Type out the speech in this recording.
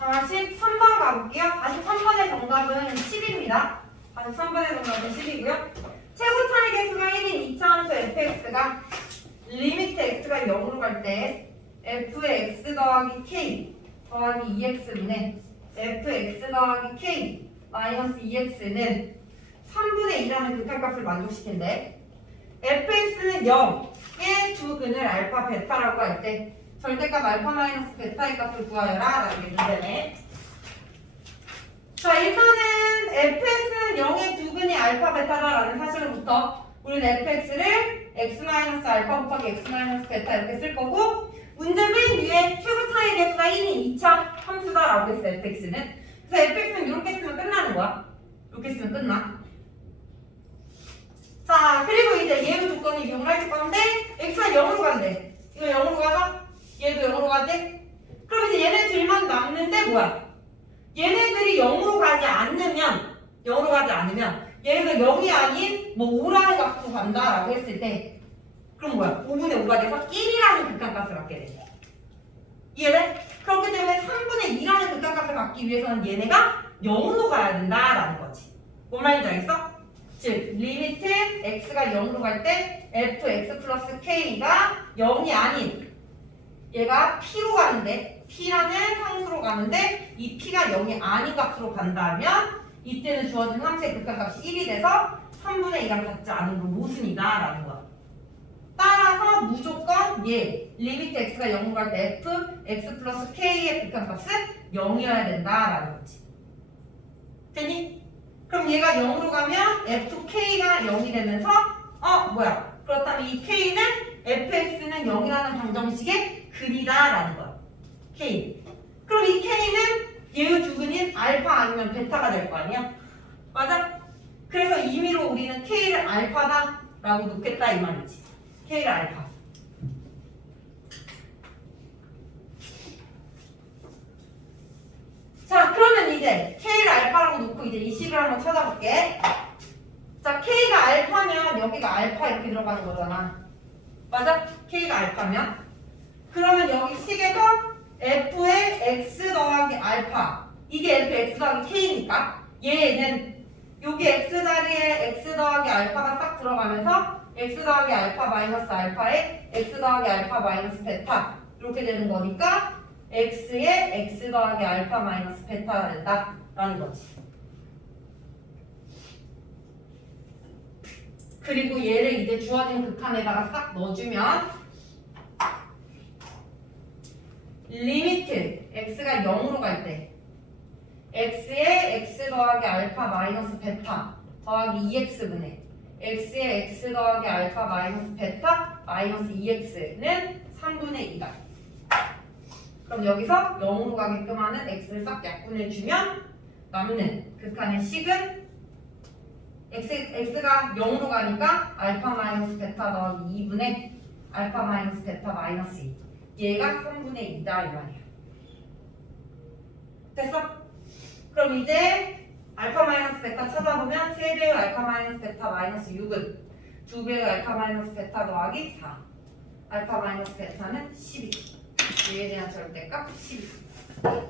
43번 가볼게요. 43번의 정답은 10입니다. 43번의 정답은 10이고요. 최고 차이 개수가 1인 2차 함수 fx가 리미트 x가 0으로 갈 때 f의 x 더하기 k 더하기 2x분의 fx 더하기 k 마이너스 2x는 3분의 2라는 극한값을 만족시킨대. fx는 0 의 두 근을 알파 베타라고 할 때 절대값 알파 마이너스 베타의 값을 구하여라 게 문제네. 자 일단은 fx는 0의 두 근이 알파 베타다라는 사실로부터 우리는 fx를 x 마이너스 알파 곱하기 x 마이너스 베타 이렇게 쓸 거고 문제 맨 위에 최고 차이 개수가 1인 2차 함수다라고 했어 fx는. 그래서 fx는 이렇게 쓰면 끝나는 거야. 이렇게 쓰면 끝나. 자 그리고 이제 예외 조건이 이용할 건데 x가 0으로 간대 이거 0으로 가자 얘도 0으로 가지 그럼 이제 얘네들만 남는데 뭐야 얘네들이 0으로 가지 않으면 0으로 가지 않으면 얘가 0이 아닌 뭐 5라는 값으로 간다라고 했을 때 그럼 뭐야 5분의 5가 돼서 1이라는 극한값을 갖게 돼 이해돼? 그렇기 때문에 3분의 2라는 극한값을 갖기 위해서는 얘네가 0으로 가야 된다라는 거지 뭔 말인지 알겠어? 즉 리미트 x가 0으로 갈 때 fx 플러스 k가 0이 아닌 얘가 p로 가는데 p라는 상수로 가는데 이 p가 0이 아닌 값으로 간다면 이때는 주어진 함수의 극한값이 1이 돼서 3분의 2랑 같지 않은 건 모순이다 라는 거야. 따라서 무조건 얘 리미트 x가 0으로 갈 때 f x 플러스 k의 극한값은 0이어야 된다 라는 거지. 되니? 그럼 얘가 0으로 가면 fk가 0이 되면서 어 뭐야? 그렇다면 이 k는 fx는 0이라는 방정식의 근이다 라는 거야. k. 그럼 이 k는 얘의 두근인 알파 아니면 베타가 될 거 아니야? 맞아? 그래서 임의로 우리는 k를 알파다 라고 놓겠다 이 말이지. K를 알파. 자 그러면 이제 k를 알파라고 놓고 이제 이 식을 한번 찾아볼게. 자 k가 알파면 여기가 알파 이렇게 들어가는 거잖아. 맞아? k가 알파면. 그러면 여기 식에서 f의 x 더하기 알파 이게 f x 더하기 k니까 얘는 여기 x 자리에 x 더하기 알파가 딱 들어가면서 x 더하기 알파 마이너스 알파에 x 더하기 알파 마이너스 베타 이렇게 되는 거니까 x에 x 더하기 알파 마이너스 베타가 된다 라는 거지. 그리고 얘를 이제 주어진 극한에다가 싹 넣어주면 리미트 x가 0으로 갈 때 x에 x 더하기 알파 마이너스 베타 더하기 2x분의 x에 x 더하기 알파 마이너스 베타 마이너스 2x는 3분의 2다. 그럼 여기서 0으로 가게끔 하는 x를 싹 약분해주면 남는 극한의 식은 x, x가 0으로 가니까 알파 마이너스 베타 더하기 2분의 알파 마이너스 베타 마이너스 2 얘가 3분의 2다 이 말이야 됐어? 그럼 이제 알파 마이너스 베타 찾아보면 3배의 알파 마이너스 베타 마이너스 6은 2배의 알파 마이너스 베타 더하기 4 알파 마이너스 베타는 12 얘에 대한 절대값 12 됐어?